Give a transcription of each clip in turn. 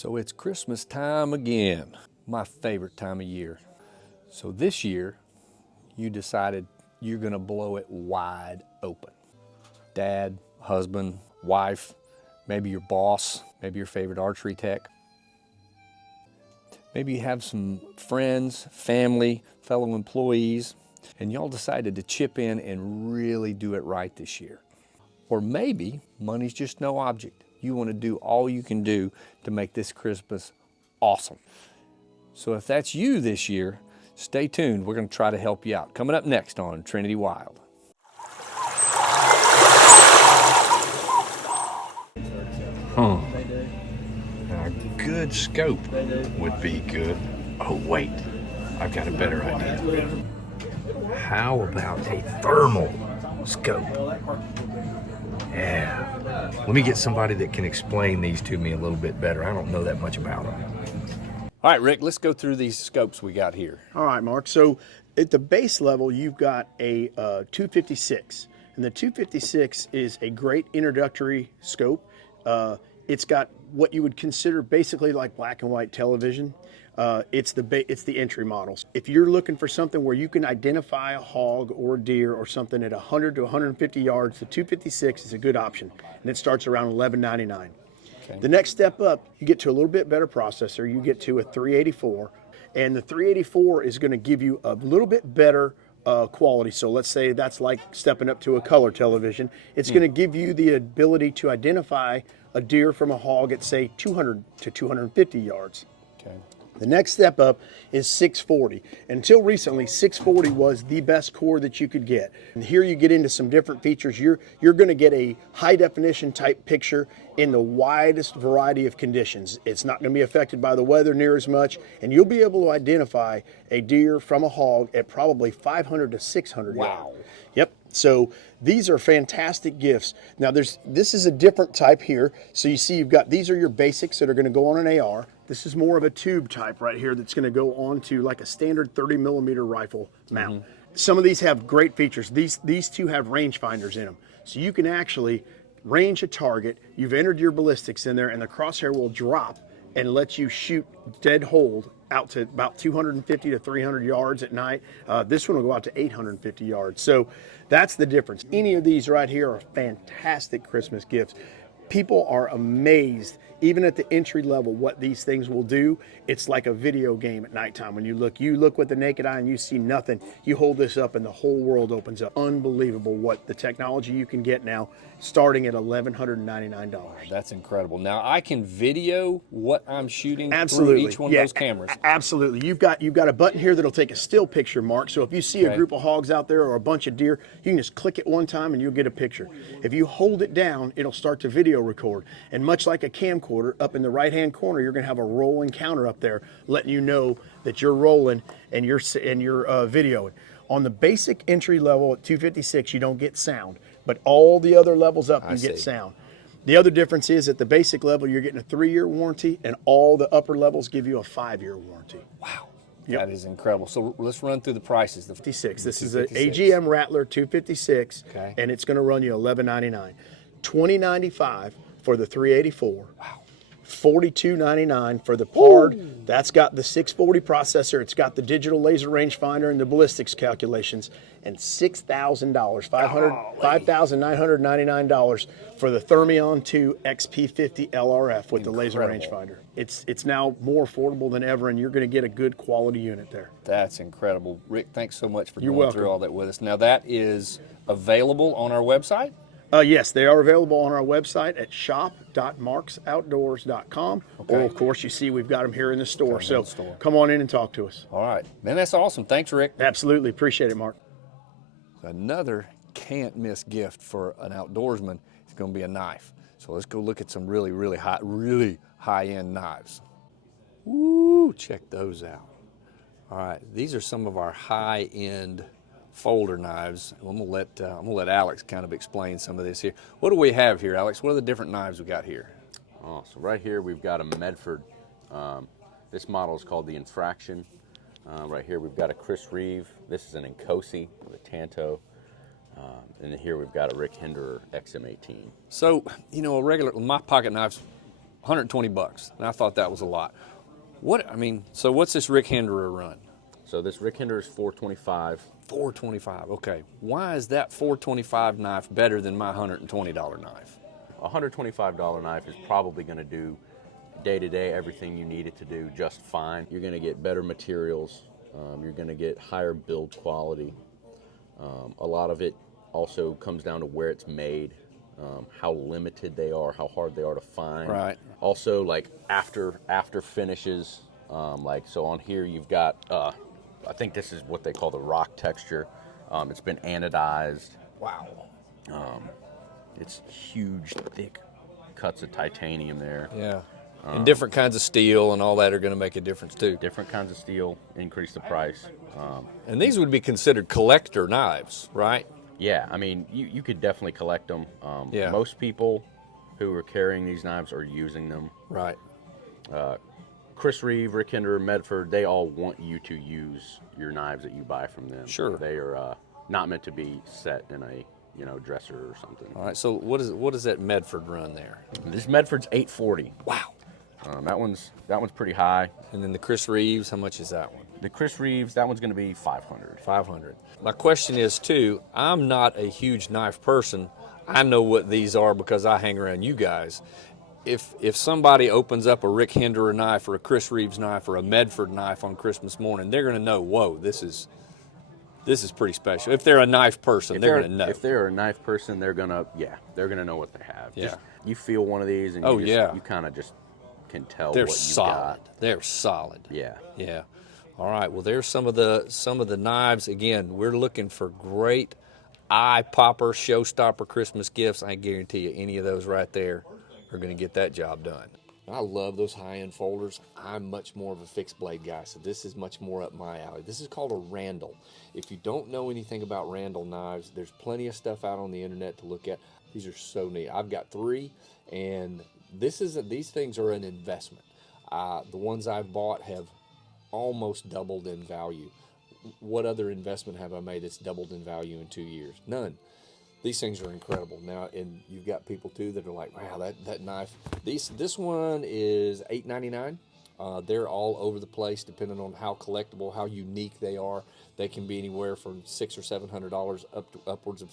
So it's Christmas time again, my favorite time of year. So this year, you decided you're gonna blow it wide open. Dad, husband, wife, maybe your boss, maybe your favorite archery tech. Maybe you have some friends, family, fellow employees, and y'all decided to chip in and really do it right this year. Or maybe money's just no object. You want to do all you can do to make this Christmas awesome. So if that's you this year, stay tuned. We're going to try to help you out. Coming up next on Trinity Wild. A good scope would be good. Oh wait, I've got a better idea. How about a thermal scope? Yeah. Let me get somebody that can explain these to me a little bit better. I don't know that much about them. All right, Rick, let's go through these scopes we got here. All right, Mark. So at the base level, you've got a 256. And the 256 is a great introductory scope. It's got what you would consider basically like black and white television. It's the entry models. If you're looking for something where you can identify a hog or a deer or something at 100 to 150 yards, the 256 is a good option, and it starts around $11.99. Okay. The next step up, you get to a little bit better processor. You get to a 384, and the 384 is going to give you a little bit better quality. So let's say that's like stepping up to a color television. It's going to give you the ability to identify a deer from a hog at say 200 to 250 yards. Okay. The next step up is 640. Until recently, 640 was the best core that you could get. And here you get into some different features. You're going to get a high definition type picture in the widest variety of conditions. It's not going to be affected by the weather near as much, and you'll be able to identify a deer from a hog at probably 500 to 600 yards. Wow. Yep. So these are fantastic gifts. Now this is a different type here. So you see these are your basics that are going to go on an AR. This is more of a tube type right here that's going to go onto like a standard 30 millimeter rifle mount. Some of these have great features. These two have range finders in them. So you can actually range a target. You've entered your ballistics in there, and the crosshair will drop and let you shoot dead hold out to about 250 to 300 yards at night. This one will go out to 850 yards. So that's the difference. Any of these right here are fantastic Christmas gifts. People are amazed, even at the entry level, what these things will do. It's like a video game at nighttime. When you look with the naked eye and you see nothing. You hold this up and the whole world opens up. Unbelievable what the technology you can get now, starting at $1,199. That's incredible. Now I can video what I'm shooting Absolutely. through each one of those cameras. Absolutely. You've got a button here that'll take a still picture, Mark. So if you see a group of hogs out there or a bunch of deer, you can just click it one time and you'll get a picture. If you hold it down, it'll start to video record. And much like a camcorder, up in the right-hand corner, you're going to have a rolling counter up there, letting you know that you're rolling and you're videoing. On the basic entry level at 256, you don't get sound, but all the other levels up, you get sound. The other difference is at the basic level, you're getting a 3-year warranty, and all the upper levels give you a 5-year warranty. Wow. Yep. That is incredible. So let's run through the prices. The 56. This is an AGM Rattler 256, and it's going to run you $11.99. $20.95 for the 384. Wow. $42.99 for the Pard. That's got the 640 processor. It's got the digital laser rangefinder and the ballistics calculations. And $6,000, $5,999 for the Thermion 2 XP50 LRF with the laser rangefinder. It's now more affordable than ever, and you're going to get a good quality unit there. That's incredible. Rick, thanks so much for going through all that with us. Now that is available on our website? Yes, they are available on our website at shop.marksoutdoors.com. Okay. Or, of course, you see we've got them here in the store. So come on in and talk to us. All right. Man, that's awesome. Thanks, Rick. Absolutely. Appreciate it, Mark. Another can't-miss gift for an outdoorsman is going to be a knife. So let's go look at some really high-end knives. Woo, check those out. All right, these are some of our high-end folder knives. I'm gonna let Alex kind of explain some of this here. What do we have here, Alex? What are the different knives we got here? Oh, so right here we've got a Medford. This model is called the Infraction. Right here we've got a Chris Reeve. This is an Incosi with a Tanto. And here we've got a Rick Hinderer XM18. So, you know, my pocket knives 120 bucks. And I thought that was a lot. So what's this Rick Hinderer run? So this Rick Hinderer is $425. 425, okay. Why is that 425 knife better than my $120 knife? A $125 knife is probably going to do day-to-day everything you need it to do just fine. You're going to get better materials. You're going to get higher build quality. A lot of it also comes down to where it's made, how limited they are, how hard they are to find. Right. Also, like after finishes, like so on here you've got, I think this is what they call the rock texture. It's been anodized. Wow. It's huge, thick cuts of titanium there. Yeah. And different kinds of steel and all that are going to make a difference too. Different kinds of steel increase the price. And these would be considered collector knives, right? Yeah, I mean, you could definitely collect them. Yeah. Most people who are carrying these knives are using them. Right. Chris Reeve, Rick Hinderer, Medford, they all want you to use your knives that you buy from them. Sure. They are not meant to be set in a dresser or something. All right, so what is that Medford run there? This Medford's $840. Wow. That one's pretty high. And then the Chris Reeves, how much is that one? The Chris Reeves, that one's going to be $500. 500. My question is too, I'm not a huge knife person. I know what these are because I hang around you guys. If somebody opens up a Rick Hinderer knife or a Chris Reeves knife or a Medford knife on Christmas morning, they're going to know, whoa, this is pretty special. If they're a knife person, they're going to know. If they're a knife person, they're going to know what they have. Yeah. Just, you feel one of these and you kind of just can tell they're what you've solid. got. They're solid. Yeah. Yeah. All right. Well, there's some of the knives. Again, we're looking for great eye popper, showstopper Christmas gifts. I guarantee you, any of those right there are going to get that job done. I love those high-end folders. I'm much more of a fixed blade guy, so this is much more up my alley. This is called a Randall. If you don't know anything about Randall knives, there's plenty of stuff out on the internet to look at. These are so neat. I've got 3, and these things are an investment. The ones I've bought have almost doubled in value. What other investment have I made that's doubled in value in 2 years? None. These things are incredible. Now, and you've got people too that are like, wow, that knife. This one is $8.99. They're all over the place depending on how collectible, how unique they are. They can be anywhere from $600 or $700 up to upwards of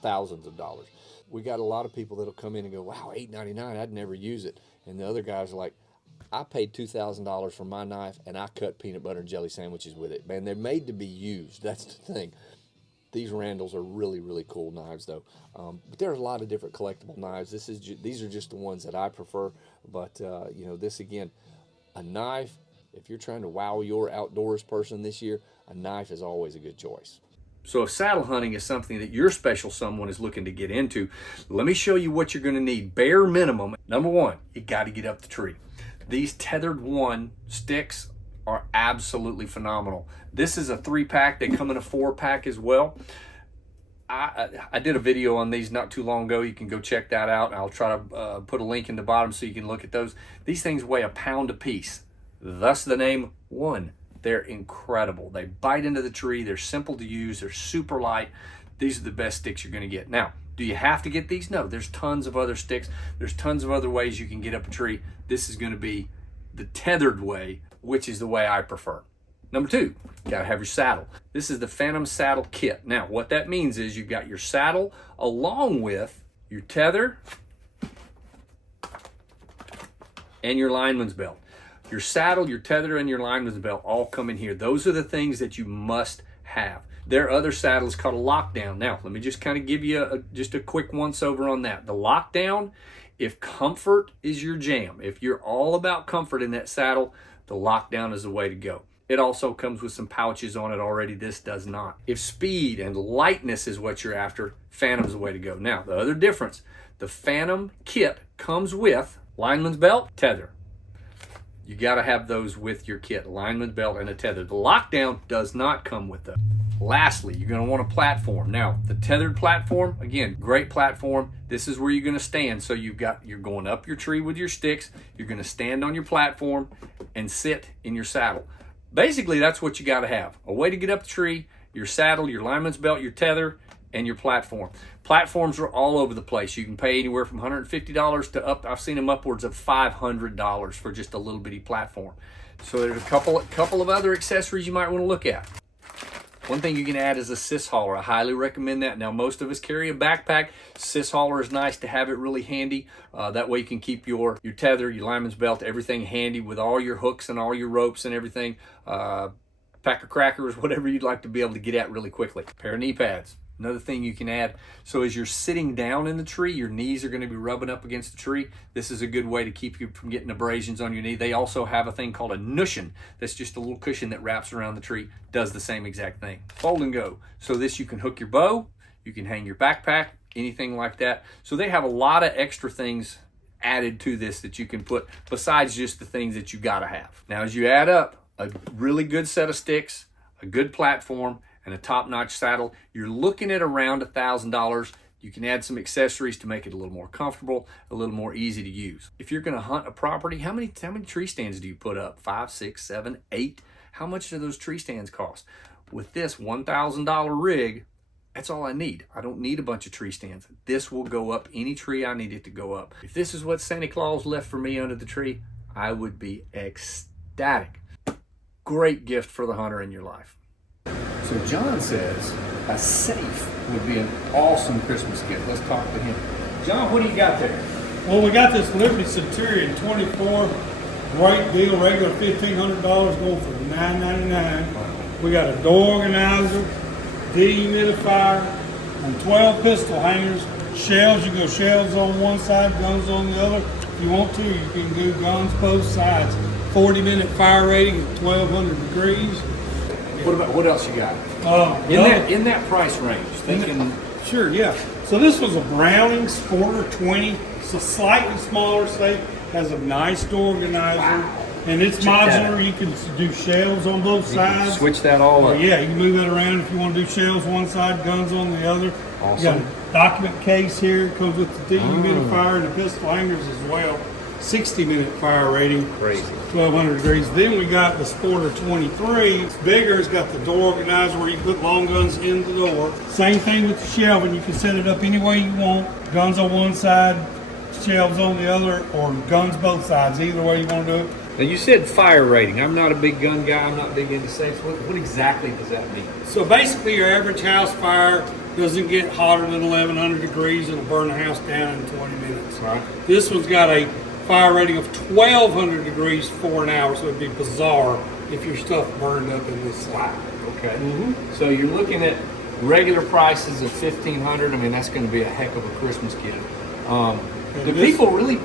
thousands of dollars. We got a lot of people that'll come in and go, wow, $8.99, I'd never use it. And the other guys are like, I paid $2,000 for my knife and I cut peanut butter and jelly sandwiches with it. Man, they're made to be used. That's the thing. These Randalls are really, really cool knives, though. But there's a lot of different collectible knives. These are just the ones that I prefer. But this again, a knife. If you're trying to wow your outdoors person this year, a knife is always a good choice. So if saddle hunting is something that your special someone is looking to get into, let me show you what you're going to need. Bare minimum. Number one, you got to get up the tree. These tethered 1 sticks are absolutely phenomenal. This is a 3-pack. They come in a 4-pack as well. I did a video on these not too long ago. You can go check that out. I'll try to put a link in the bottom so you can look at those. These things weigh a pound a piece. Thus the name 1. They're incredible. They bite into the tree. They're simple to use. They're super light. These are the best sticks you're going to get. Now, do you have to get these? No, there's tons of other sticks. There's tons of other ways you can get up a tree. This is going to be the tethered way, which is the way I prefer. Number 2, you gotta have your saddle. This is the Phantom Saddle Kit. Now, what that means is you've got your saddle along with your tether and your lineman's belt. Your saddle, your tether, and your lineman's belt all come in here. Those are the things that you must have. There are other saddles called a lockdown. Now, let me just kind of give you just a quick once over on that. The lockdown, if comfort is your jam, if you're all about comfort in that saddle, the lockdown is the way to go. It also comes with some pouches on it already. This does not. If speed and lightness is what you're after, Phantom's the way to go. Now, the other difference, the Phantom kit comes with lineman's belt, tether. You got to have those with your kit, lineman's belt and a tether. The lockdown does not come with those. Lastly, you're going to want a platform. Now, the tethered platform, again, great platform. This is where you're going to stand. So you're going up your tree with your sticks. You're going to stand on your platform and sit in your saddle. Basically, that's what you got to have. A way to get up the tree, your saddle, your lineman's belt, your tether, and your platform. Platforms are all over the place. You can pay anywhere from $150 to up, I've seen them upwards of $500 for just a little bitty platform. So there's a couple of other accessories you might want to look at. One thing you can add is a sys hauler. I highly recommend that. Now, most of us carry a backpack. Sys hauler is nice to have it really handy. That way you can keep your tether, your lineman's belt, everything handy with all your hooks and all your ropes and everything. Pack of crackers, whatever you'd like to be able to get at really quickly. Pair of knee pads. Another thing you can add. So as you're sitting down in the tree, your knees are going to be rubbing up against the tree. This is a good way to keep you from getting abrasions on your knee. They also have a thing called a cushion. That's just a little cushion that wraps around the tree. Does the same exact thing. Fold and go. So this, you can hook your bow, you can hang your backpack, anything like that. So they have a lot of extra things added to this that you can put besides just the things that you gotta have. Now, as you add up a really good set of sticks, a good platform, and a top-notch saddle, you're looking at around $1,000. You can add some accessories to make it a little more comfortable, a little more easy to use. If you're gonna hunt a property, how many tree stands do you put up? 5, 6, 7, 8? How much do those tree stands cost? With this $1,000 rig, that's all I need. I don't need a bunch of tree stands. This will go up any tree I need it to go up. If this is what Santa Claus left for me under the tree, I would be ecstatic. Great gift for the hunter in your life. So John says a safe would be an awesome Christmas gift. Let's talk to him. John, what do you got there? Well, we got this Liberty Centurion 24, great deal, regular $1,500, going for $9.99. We got a door organizer, dehumidifier, and 12 pistol hangers. Shells, you go shells on one side, guns on the other. If you want to, you can do guns both sides. 40-minute fire rating at 1,200 degrees. What else you got? In that price range, Sure, yeah. So this was a Browning Sporter 20. It's a slightly smaller safe. Has a nice door organizer. Wow. And it's modular. You can do shells on both sides. Switch that all up. Yeah, you can move that around if you want to do shells one side, guns on the other. Awesome. You got a document case here. It comes with the dehumidifier and the pistol hangers as well. 60-minute fire rating. Crazy. 1,200 degrees. Then we got the Sporter 23. It's bigger. It's got the door organizer where you put long guns in the door. Same thing with the shelving. You can set it up any way you want. Guns on one side, shelves on the other, or guns both sides. Either way you want to do it. Now you said fire rating. I'm not a big gun guy. I'm not big into safes. What exactly does that mean? So basically your average house fire doesn't get hotter than 1,100 degrees. It'll burn the house down in 20 minutes. Right. This one's got a fire rating of 1,200 degrees for an hour, so it'd be bizarre if your stuff burned up in this slide. Okay. So you're looking at regular prices of $1,500. I mean, that's going to be a heck of a Christmas gift. Do people really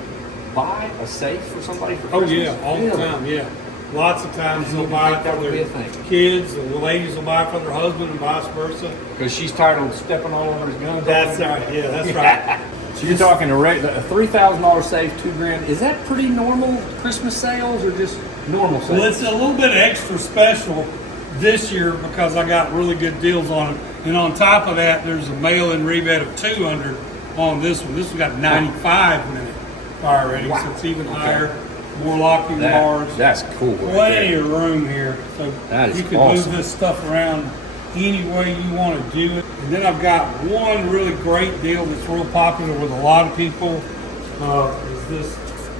buy a safe for somebody for Christmas? Oh yeah, all the time. Yeah, lots of times they'll buy it for their kids. The ladies will buy it for their husband, and vice versa. Because she's tired of stepping all over his guns. That's right. Yeah, that's right. So you're talking a $3,000 safe, $2,000. Is that pretty normal Christmas sales or just normal sales? Well, it's a little bit extra special this year because I got really good deals on it. And on top of that, there's a mail-in rebate of $200 on this one. This one got 95-minute fire rating, so it's even higher. More locking bars. That's cool. Plenty of room here, so you can awesome. move this stuff around any way you want to do it. And then I've got one really great deal that's real popular with a lot of people. Is this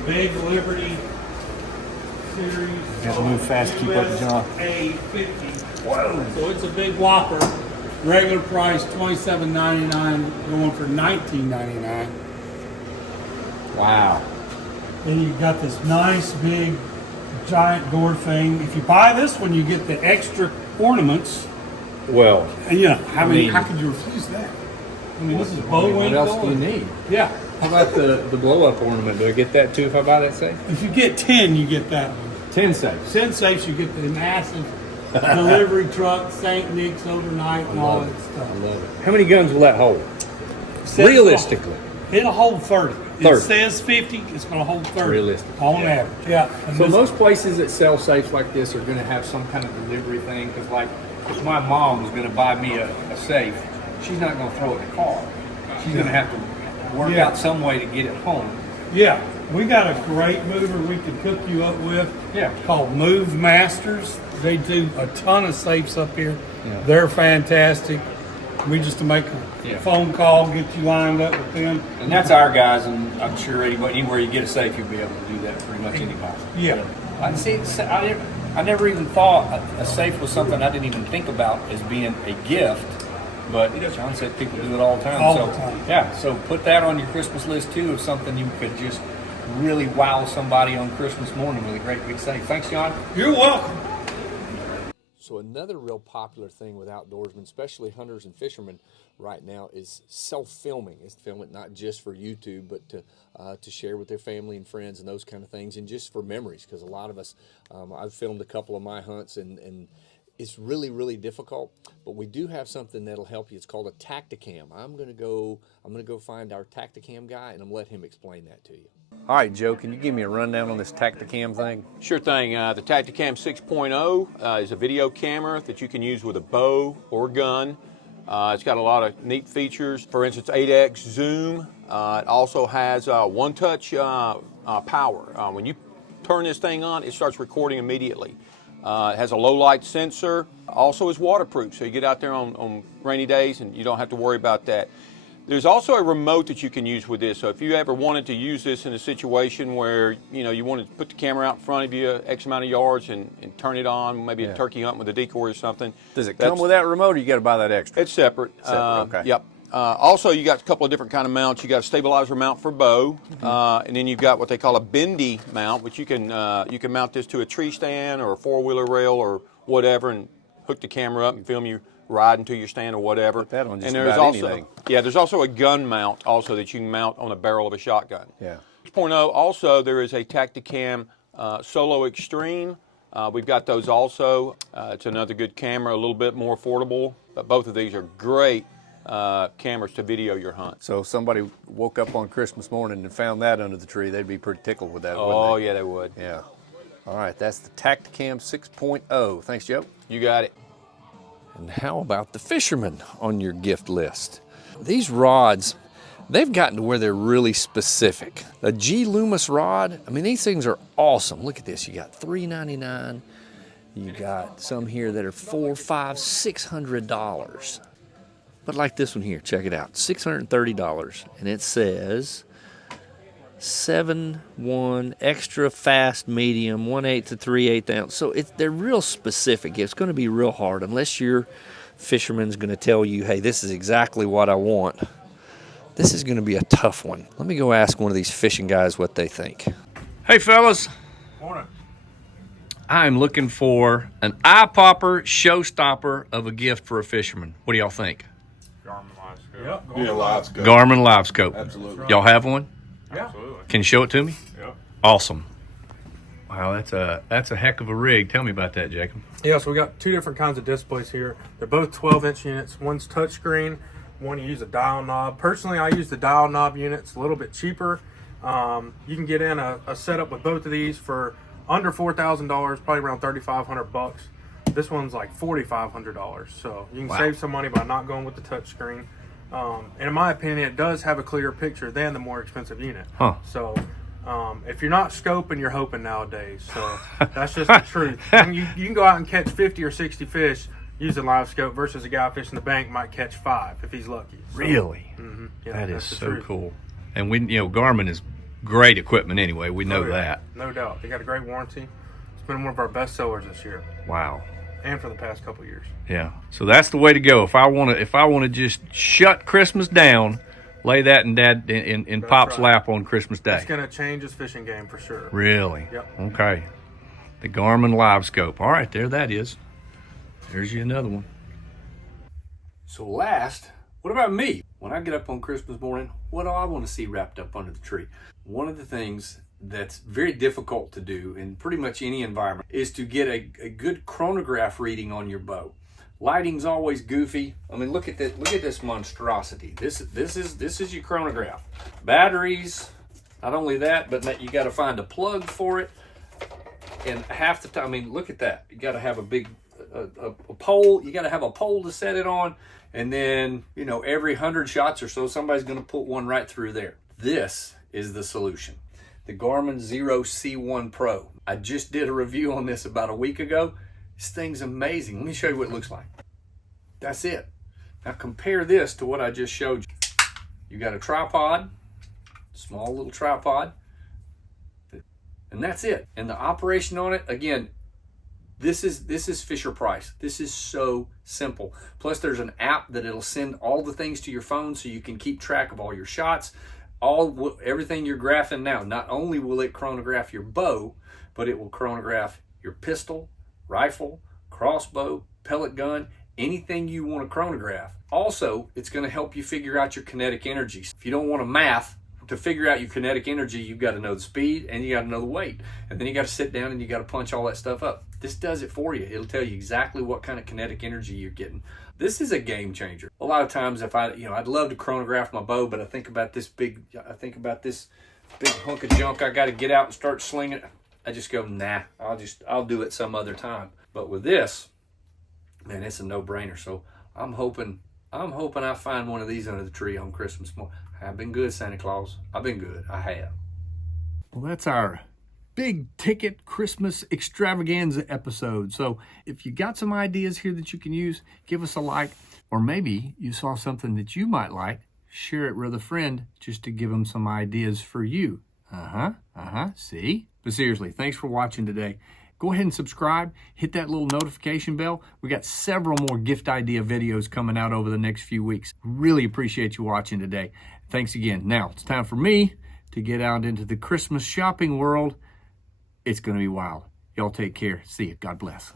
big Liberty series? Got to move fast, keep up with John. A50. Whoa! So it's a big whopper. Regular price $27.99, going for $19.99. Wow. And you've got this nice big giant door thing. If you buy this one, you get the extra ornaments. Well, Yeah, how could you refuse that? I mean, this is bow wing. what else do you need? Yeah. How about the blow-up ornament? Do I get that too if I buy that safe? If you get 10, you get that one. 10 safes. 10 safes, you get the massive delivery truck, St. Nick's overnight, and all that stuff. I love it. How many guns will that hold? Says Realistically. It'll hold 30. 30. It says 50, it's going to hold 30. Realistic. On average, yeah. And So this- most places that sell safes like this are going to have some kind of delivery thing. Because like, if my mom was going to buy me a safe, she's not going to throw it in the car. She's going to have to work out some way to get it home. Yeah, we got a great mover we could hook you up with. Yeah. Called Move Masters. They do a ton of safes up here. Yeah. They're fantastic. We just to make a phone call, get you lined up with them. And that's our guys, and I'm sure anywhere you get a safe, you'll be able to do that pretty much anybody. Yeah. I see. I never even thought a safe was something I didn't even think about as being a gift. But John said people do it all the time. All the time. Yeah, so put that on your Christmas list too of something you could just really wow somebody on Christmas morning with a great big safe. Thanks, John. You're welcome. So another real popular thing with outdoorsmen, especially hunters and fishermen right now, is self-filming. Is film it not just for YouTube, but to share with their family and friends and those kind of things, and just for memories. Because a lot of us, I've filmed a couple of my hunts, and it's really, really difficult. But we do have something that'll help you. It's called a Tacticam. I'm gonna go find our Tacticam guy, and I'm gonna let him explain that to you. All right, Joe, can you give me a rundown on this Tacticam thing? Sure thing. The Tacticam 6.0 is a video camera that you can use with a bow or gun. It's got a lot of neat features. For instance, 8x zoom. It also has one-touch power. When you turn this thing on, it starts recording immediately. It has a low light sensor. Also is waterproof, so you get out there on rainy days and you don't have to worry about that. There's also a remote that you can use with this. So if you ever wanted to use this in a situation where you wanted to put the camera out in front of you X amount of yards and turn it on, maybe a turkey hunt with a decoy or something. Does it come with that remote, or you got to buy that extra? It's separate. Okay. Yep. Also, you got a couple of different kind of mounts. You got a stabilizer mount for bow, and then you've got what they call a bendy mount, which you can mount this to a tree stand or a four-wheeler rail or whatever, and hook the camera up and film you riding to your stand or whatever. Put that on just and there's about also anything. there's also a gun mount also that you can mount on a barrel of a shotgun. Yeah. 6.0 also there is a Tacticam Solo Extreme. We've got those also. It's another good camera, a little bit more affordable, but both of these are great cameras to video your hunt. So if somebody woke up on Christmas morning and found that under the tree, they'd be pretty tickled with that, Oh, wouldn't yeah, they would. they? Yeah. All right, that's the Tacticam 6.0. Thanks, Joe. You got it. And how about the fishermen on your gift list? These rods, they've gotten to where they're really specific. A Lumis Rod, I mean, these things are awesome. Look at this, you got $3.99. You got some here that are $400, $500, $600. But like this one here, check it out, $630. And it says 7/1 extra fast medium 1/8 to 3/8 ounce. So they're real specific. It's going to be real hard unless your fisherman's going to tell you, hey, this is exactly what I want. This is going to be a tough one. Let me go ask one of these fishing guys what they think. Hey fellas, Morning. I'm looking for an eye popper, showstopper of a gift for a fisherman. What do y'all think? Yep. Yeah, Livescope. Garmin Livescope. Absolutely. Y'all have one? Yeah. Can you show it to me? Yep. Awesome. Wow, that's a heck of a rig. Tell me about that, Jacob. Yeah, so we got two different kinds of displays here. They're both 12-inch units. One's touchscreen, one you use a dial knob. Personally, I use the dial knob unit. It's a little bit cheaper. You can get in a setup with both of these for under $4,000, probably around $3,500. This one's like $4,500, so you can save some money by not going with the touchscreen. And in my opinion, it does have a clearer picture than the more expensive unit. Huh. So if you're not scoping, you're hoping nowadays. So that's just the truth. You can go out and catch 50 or 60 fish using Livescope versus a guy fishing the bank might catch 5 if he's lucky. So, Really? yeah, That is that's the so truth. cool. And Garmin is great equipment anyway. We know Oh, yeah. that. No doubt. They got a great warranty. It's been one of our best sellers this year Wow. and for the past couple of years. Yeah. So that's the way to go. If I want to just shut Christmas down, lay that in Dad in Pop's right. lap on Christmas Day. It's going to change his fishing game for sure. Really? Yep. Okay. The Garmin Livescope. All right, there that is. There's you another one. So last, what about me? When I get up on Christmas morning, what do I want to see wrapped up under the tree? One of the things that's very difficult to do in pretty much any environment is to get a good chronograph reading on your bow. Lighting's always goofy. I mean, look at that. Look at this monstrosity. This is your chronograph. Batteries. Not only that, but you got to find a plug for it. And half the time, I mean, look at that. You got to have a big a pole. You got to have a pole to set it on. And then, every 100 shots or so, somebody's going to put one right through there. This is the solution. The Garmin Zero C1 Pro. I just did a review on this about a week ago. This thing's amazing. Let me show you what it looks like. That's it. Now compare this to what I just showed you. You got a tripod, small little tripod, and that's it. And the operation on it, again, this is Fisher Price. This is so simple. Plus there's an app that it'll send all the things to your phone so you can keep track of all your shots, everything you're graphing now. Not only will it chronograph your bow, but it will chronograph your pistol, rifle, crossbow, pellet gun, anything you want to chronograph. Also, it's going to help you figure out your kinetic energies. If you don't want to math, to figure out your kinetic energy, you've got to know the speed and you got to know the weight. And then you got to sit down and you got to punch all that stuff up. This does it for you. It'll tell you exactly what kind of kinetic energy you're getting. This is a game changer. A lot of times if I'd love to chronograph my bow, but I think about this big hunk of junk I got to get out and start slinging. I just go, nah, I'll do it some other time. But with this, man, it's a no-brainer. So I'm hoping I find one of these under the tree on Christmas morning. I've been good, Santa Claus. I've been good. I have. Well, that's our big ticket Christmas extravaganza episode. So if you got some ideas here that you can use, give us a like. Or maybe you saw something that you might like, share it with a friend just to give them some ideas for you. See? But seriously, thanks for watching today. Go ahead and subscribe, hit that little notification bell. We got several more gift idea videos coming out over the next few weeks. Really appreciate you watching today. Thanks again. Now, it's time for me to get out into the Christmas shopping world. It's going to be wild. Y'all take care. See you. God bless.